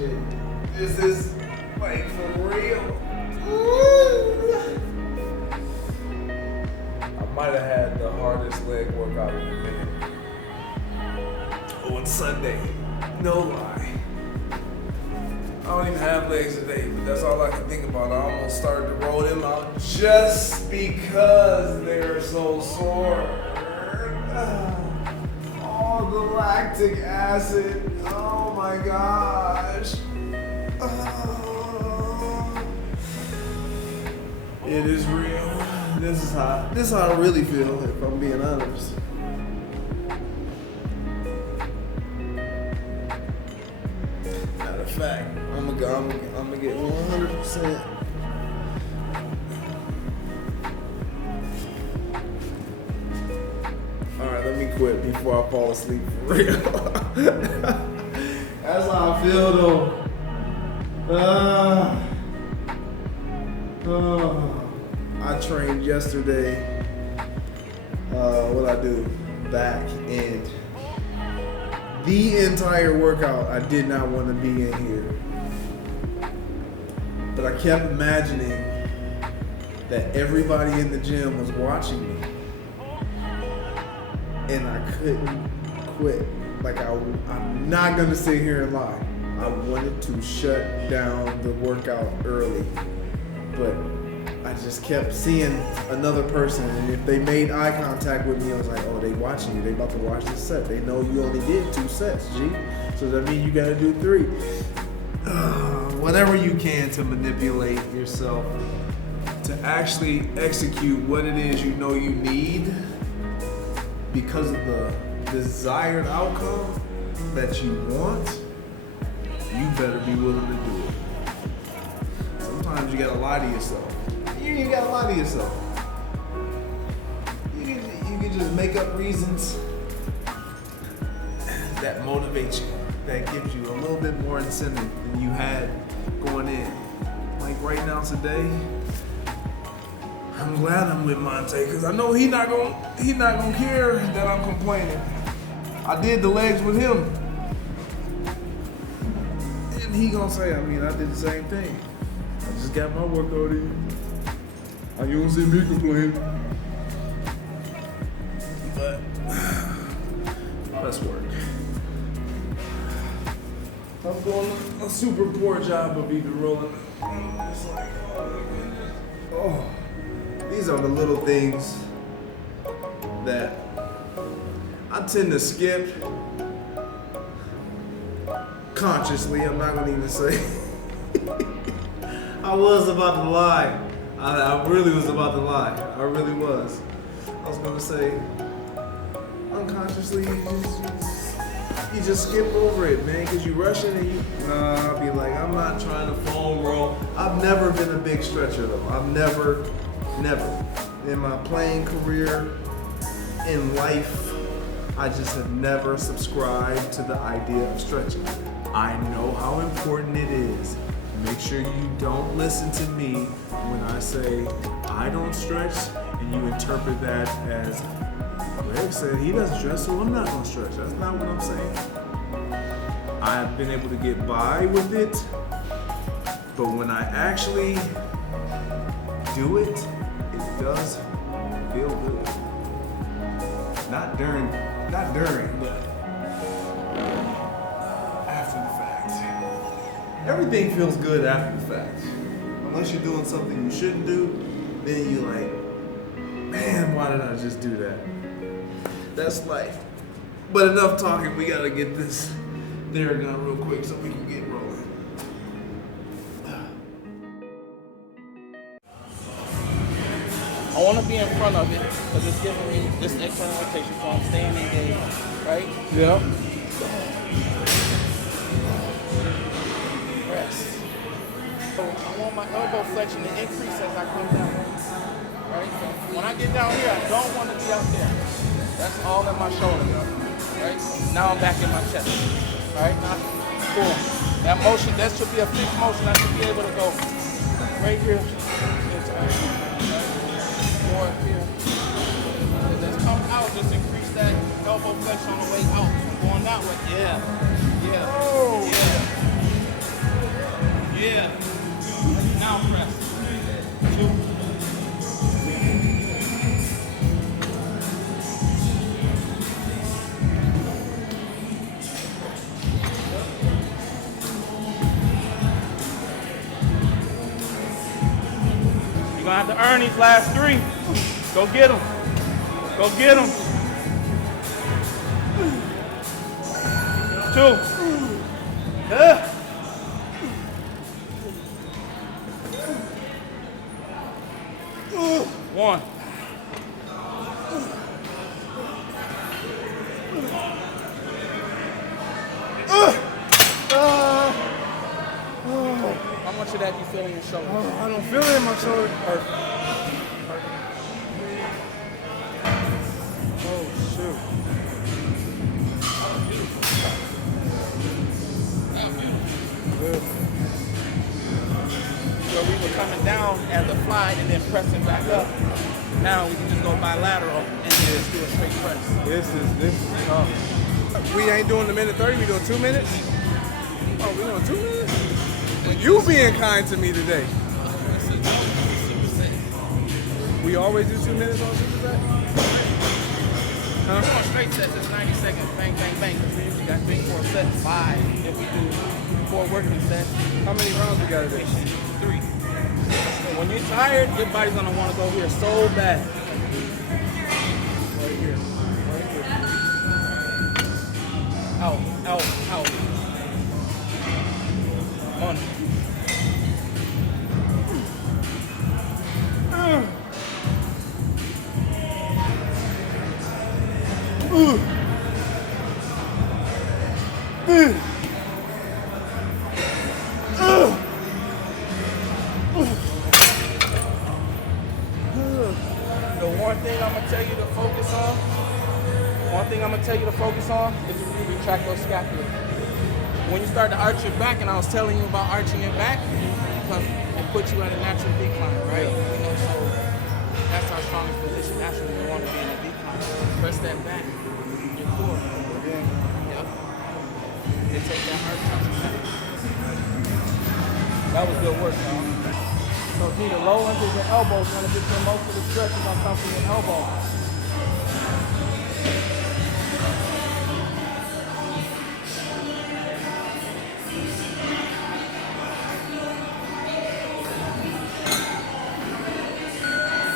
shit. This is like for real. I might have had the hardest leg workout in a minute. On Sunday. No lie. I don't even have legs today, but that's all I can think about. I almost started to roll them out just because they're so sore. Oh, the lactic acid. Oh my gosh. It is real. This is how I really feel, if I'm being honest. Matter of fact, I'm gonna get 100%. All right, let me quit before I fall asleep for real. That's how I feel though. I trained yesterday. What I do? Back and the entire workout, I did not want to be in here. But I kept imagining that everybody in the gym was watching me. And I couldn't quit. Like, I'm not going to sit here and lie. I wanted to shut down the workout early. But I just kept seeing another person, and if they made eye contact with me, I was like, oh, they watching you. They about to watch this set. They know you only did 2 sets, G. So that means you got to do 3. Whatever you can to manipulate yourself to actually execute what it is you know you need because of the desired outcome that you want, you better be willing to do it. Sometimes you got to lie to yourself. You ain't gotta lie to yourself. You can just make up reasons that motivate you, that gives you a little bit more incentive than you had going in. Like right now today, I'm glad I'm with Monte because I know he not gonna care that I'm complaining. I did the legs with him, and he gonna say, I did the same thing. I just got my workout in. You don't see me complain. But let's work. I'm doing a super poor job of even rolling. It's like, oh my goodness. Oh, these are the little things that I tend to skip consciously. I'm not gonna even say. I was about to lie. I really was about to lie. I really was. I was gonna say, unconsciously, you just skip over it, man, because you rushing and I'll be like, I'm not trying to foam roll. I've never been a big stretcher though. I've never, in my playing career, in life, I just have never subscribed to the idea of stretching. I know how important it is. Make sure you don't listen to me when I say I don't stretch and you interpret that as Greg said he doesn't stretch, so I'm not going to stretch. That's not what I'm saying. I've been able to get by with it, but when I actually do it, it does feel good. Not during, but after the fact. Everything feels good after the fact. Unless you're doing something you shouldn't do, then you're like, man, why did I just do that? That's life. But enough talking, we gotta get this Theragun real quick so we can get rolling. I want to be in front of it because it's giving me this extra rotation, so I'm staying engaged, right? Yeah. Rest. So I want my elbow flexion to increase as I come down, right? So when I get down here, I don't want to be out there. That's all in my shoulder, right? Now I'm back in my chest, right? Now, cool. That motion, that should be a fixed motion. I should be able to go right here. More here. Let's come out, just increase that elbow flexion on the way out. Going that way. Yeah. Yeah. Oh. Yeah. Yeah. Now press. 2. You're gonna have to earn these last 3. Go get them. Go get them. 2. 1. How much of that you feel in your shoulder? I don't feel it in my shoulder. Perfect. Oh, shoot. Good. So we were coming down as a fly and then pressing back up. Now we can just go bilateral and just do a straight press. This is tough. We ain't doing the minute 30, we doing 2 minutes? Oh, we doing 2 minutes? You being kind to me today. We always do 2 minutes on Superset? We're doing straight sets, it's 90 seconds, bang, bang, bang. We usually got 3, 4 sets, 5. If we do 4 working sets, How many rounds we got today? 3. When you're tired, your body's gonna wanna go here so bad. Right here. Right here. Out, out, out. On. The one thing I'm gonna tell you to focus on, is to retract those scapulas. When you start to arch your back, and I was telling you about arching your back, because it puts you at a natural decline, right? You know, so that's our strongest position. Naturally, we want to be in a decline. Press that back, your core. Yep. And take that arch out your back. That was good work, y'all. So see, the low lunges and elbows going to get you most of the stretch is going to come from your elbow.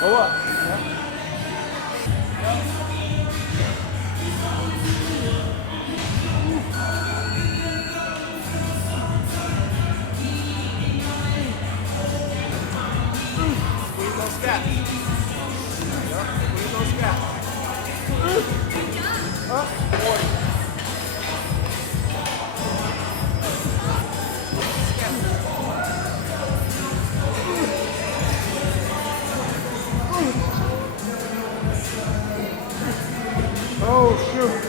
Go up. Squeeze those scaps. Squeeze those scaps. Up. 40. Oh, shoot.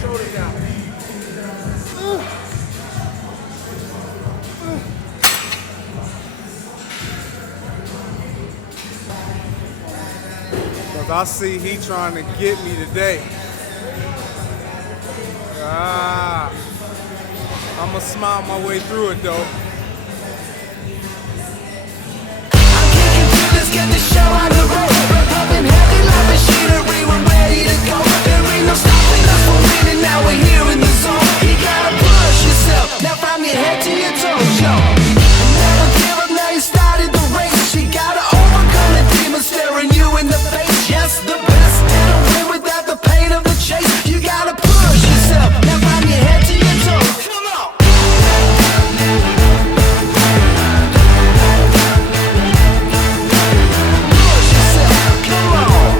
Shoulders down. Because I see he trying to get me today. I'm going to smile my way through it, though. Let's get the show on the road. We're pumping heavy like machinery. We're ready to go. There ain't no stopping us. We're winning now. We're here in the zone. You gotta push yourself. Now from your head to your toes, yo. Never give up. Now you started the race. You gotta overcome the demons staring you in the face. Yes, the best. Don't win without the pain of the chase. You gotta push yourself. Now from your head to your toes. Come on. Push yourself, come on.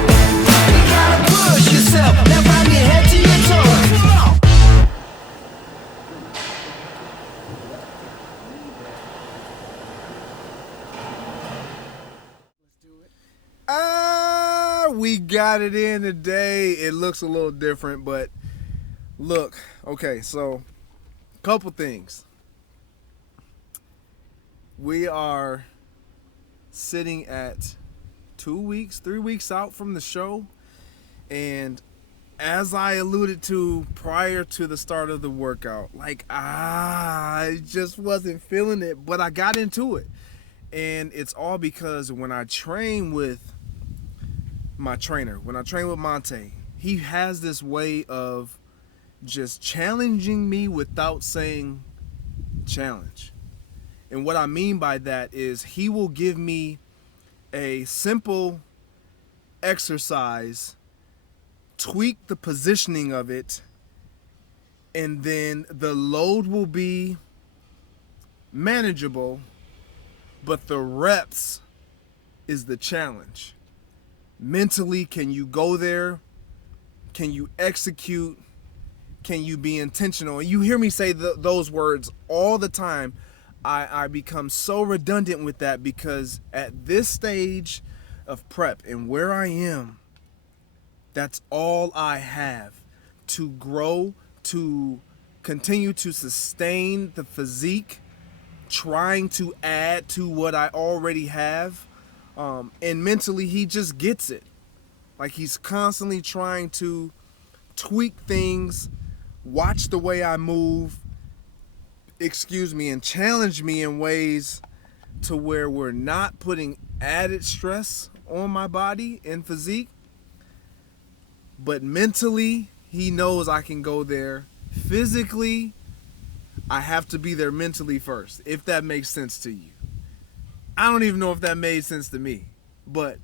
You gotta push yourself. Now from your head to your toes. Come on. We got it in today. It looks a little different, but look, okay, so couple things. We are sitting at 2 weeks, 3 weeks out from the show, and as I alluded to prior to the start of the workout, like, I just wasn't feeling it, but I got into it. And it's all because when I train with my trainer, when I train with Monte, he has this way of just challenging me without saying challenge. And what I mean by that is he will give me a simple exercise, tweak the positioning of it, and then the load will be manageable, but the reps is the challenge. Mentally, can you go there? Can you execute? Can you be intentional? And you hear me say those words all the time. I become so redundant with that because at this stage of prep and where I am, that's all I have to grow, to continue to sustain the physique, trying to add to what I already have. And mentally, he just gets it. Like, he's constantly trying to tweak things, watch the way I move, and challenge me in ways to where we're not putting added stress on my body and physique. But mentally, he knows I can go there. Physically, I have to be there mentally first, if that makes sense to you. I don't even know if that made sense to me, but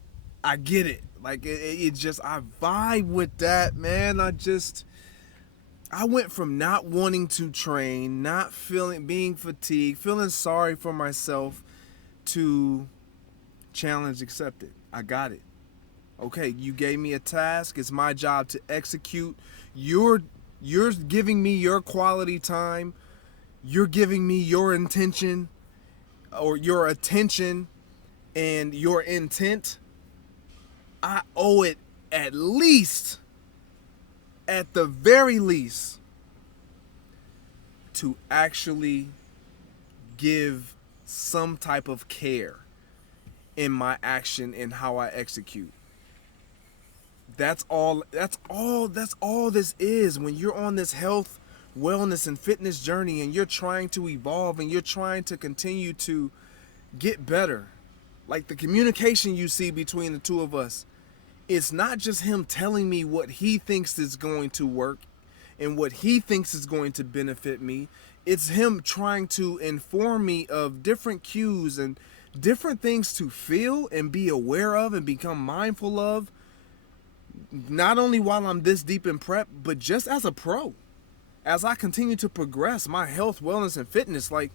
I get it. Like, it just, I vibe with that, man. I went from not wanting to train, not being fatigued, feeling sorry for myself, to challenge accepted. I got it. Okay, you gave me a task. It's my job to execute. You're giving me your quality time. You're giving me your intention or your attention and your intent. I owe it at the very least, to actually give some type of care in my action and how I execute. That's all this is. When you're on this health, wellness, and fitness journey and you're trying to evolve and you're trying to continue to get better, like the communication you see between the two of us, it's not just him telling me what he thinks is going to work and what he thinks is going to benefit me. It's him trying to inform me of different cues and different things to feel and be aware of and become mindful of, not only while I'm this deep in prep, but just as a pro. As I continue to progress my health, wellness, and fitness, like,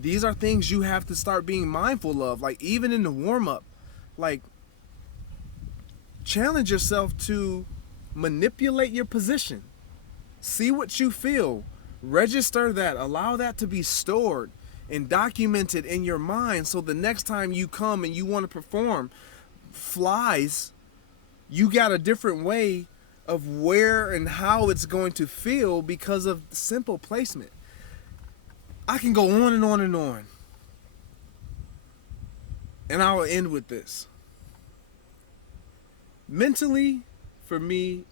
these are things you have to start being mindful of. Like, even in the warm-up, like, challenge yourself to manipulate your position. See what you feel. Register that. Allow that to be stored and documented in your mind, so the next time you come and you want to perform flies, you got a different way of where and how it's going to feel because of simple placement. I can go on and on and on. And I will end with this. Mentally, for me,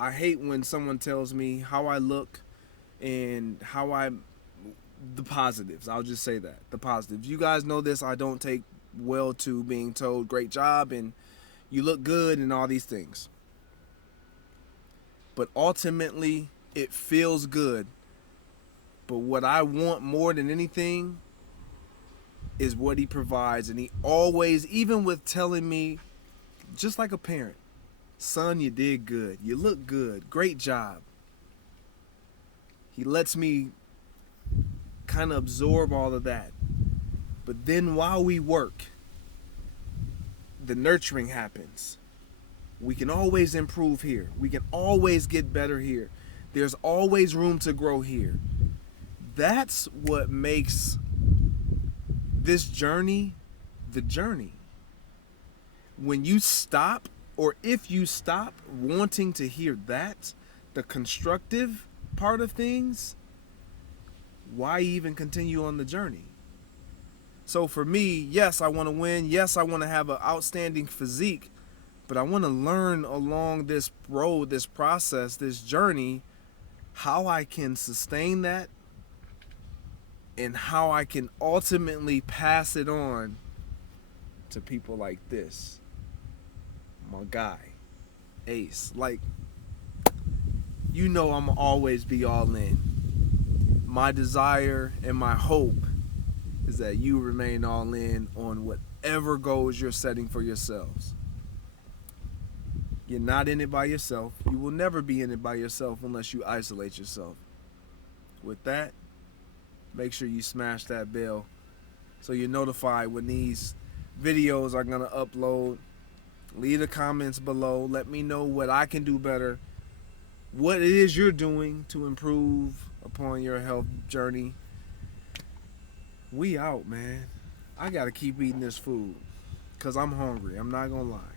I hate when someone tells me how I look and the positives. I'll just say that. The positives. You guys know this. I don't take well to being told great job and you look good and all these things. But ultimately, it feels good. But what I want more than anything is what he provides. And he always, even with telling me, just like a parent, son, you did good. You look good. Great job. He lets me kind of absorb all of that. But then while we work, the nurturing happens. We can always improve here. We can always get better here. There's always room to grow here. That's what makes this journey the journey. When you stop, or if you stop wanting to hear that, the constructive part of things, why even continue on the journey? So for me, yes, I want to win. Yes, I want to have an outstanding physique. But I want to learn along this road, this process, this journey, how I can sustain that and how I can ultimately pass it on to people like this. My guy, Ace. Like, you know I'm always be all in. My desire and my hope is that you remain all in on whatever goals you're setting for yourselves. You're not in it by yourself. You will never be in it by yourself unless you isolate yourself. With that, make sure you smash that bell so you're notified when these videos are going to upload. Leave the comments below. Let me know what I can do better, what it is you're doing to improve upon your health journey. We out, man. I got to keep eating this food because I'm hungry. I'm not going to lie.